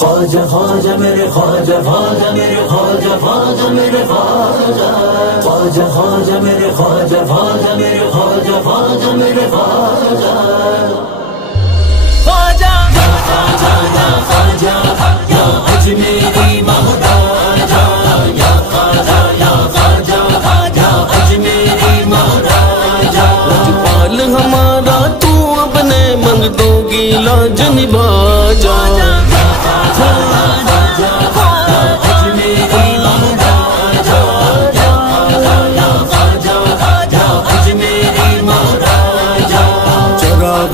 خواجہ خواجہ میرے خواجہ خواجہ میرے خواجہ خواجہ میرے خواجہ خواجہ خواجہ میرے خواجہ خواجہ میرے خواجہ خواجہ میرے خواجہ خواجہ خواجہ یا اجمیری مہاراجا یا خواجہ یا خواجہ یا اجمیری مہاراجا پال ہمارا تو اپنے منگتوں کی لاج نبھا جا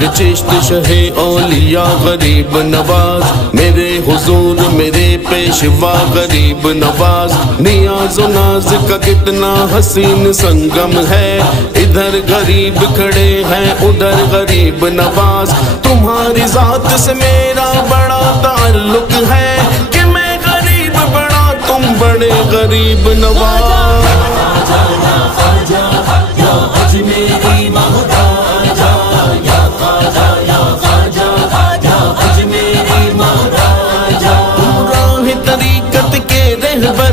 چشت شہ اولیاء غریب نواز میرے حضور میرے پیشوا غریب نواز نیاز و ناز کا کتنا حسین سنگم ہے ادھر غریب کھڑے ہیں ادھر غریب نواز تمہاری ذات سے میرا بڑا تعلق ہے کہ میں غریب بڑا تم بڑے غریب نواز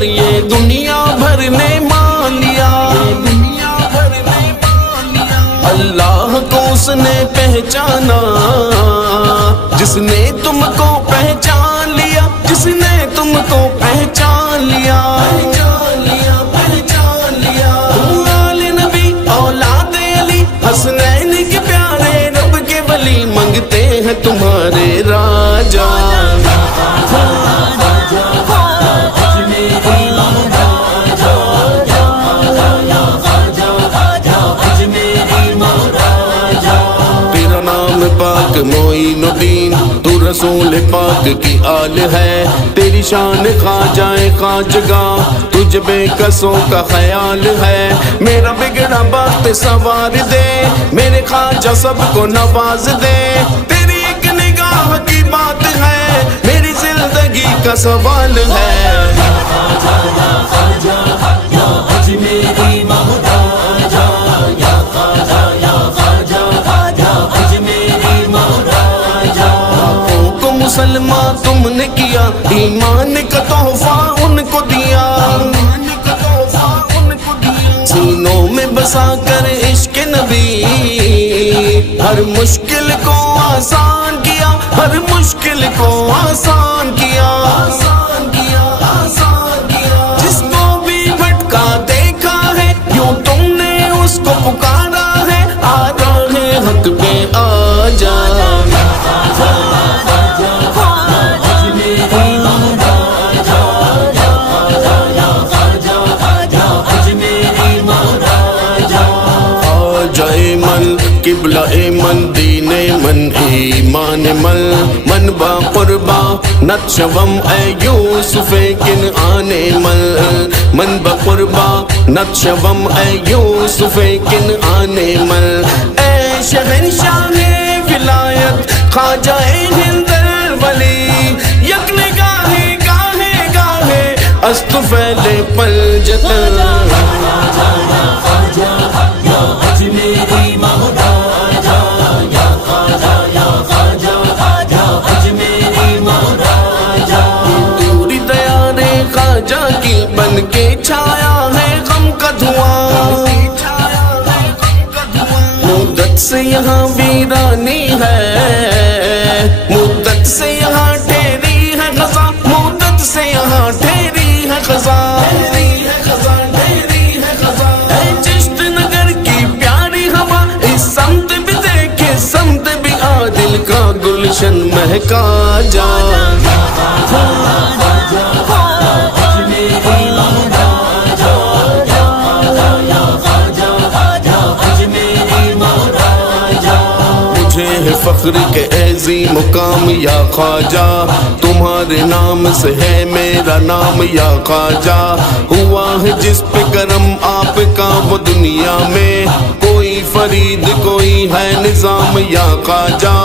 یہ دنیا بھر نے مان لیا اللہ کو اس نے پہچانا جس نے تم کو پہچان لیا جس نے تم کو پہچان لیا آل نبی اولاد علی حسنین کے پیارے رب کے ولی منگتے ہیں تمہارے راجا پاک معین الدین تو رسول پاک کی آل ہے تیری شان خواجہ خواجگاہ تجھ بے کسوں کا خیال ہے میرا بگڑا بخت سنوار دے میرے خواجہ سب کو نواز دے تیری ایک نگاہ کی بات ہے میری زندگی کا سوال ہے مسلمان تم نے کیا ایمان کا تحفہ ان کو دیا سینوں میں بسا کر عشق نبی ہر مشکل کو آسان کیا ہر مشکل کو آسان کیا جس کو بھی بھٹکا دیکھا ہے یوں تم نے اس کو پکارا ہے آ راہ حق پہ آ جا قبلہ من دین من ایمان من با قربا نتشوم اے یوسف کنعان من با قربا نتشوم اے یوسف کنعان اے شہنشاہ ولایت خواجہ ہند ولی یک نگاہے گاہے گاہے است فیل پلجت بن کے چھایا ہے غم کا دھواں مدت سے یہاں ویرانی ہے مدت سے یہاں ٹھہری ہے خزاں مدت سے یہاں ٹھہری ہے خزاں اے چشت نگر کی پیاری ہوا اس سمت بھی دیکھے سمت بھی عادل کا گلشن مہکا جا فخر کے ایزی مقام یا خواجہ تمہارے نام سے ہے میرا نام یا خواجہ ہوا ہے جس پہ کرم آپ کا وہ دنیا میں کوئی فرید کوئی ہے نظام یا خواجہ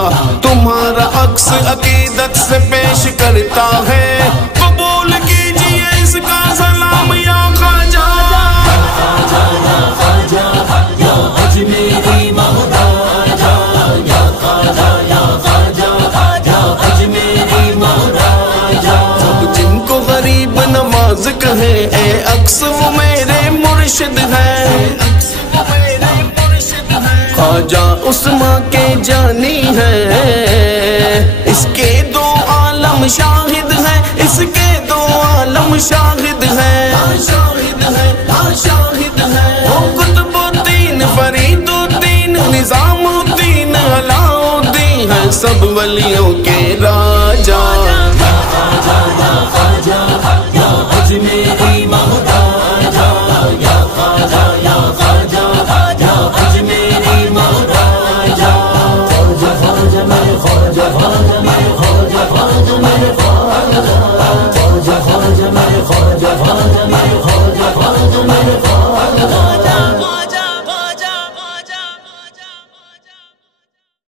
تمہارا عکس عقیدت سے پیش کرتا ہے قبول کیجئے اس کا سلام یا خواجہ اجمیری مہاراجا نواز کہیں اے عکس وہ میرے مرشد ہے، خواجہ عثمان کے جانی ہے، اس کے دو عالم شاہد ہیں، اس کے دو عالم شاہد ہیں، وہ قطب الدین فرید الدین نظام الدین علاء الدین ہیں، سب ولیوں کے راجا۔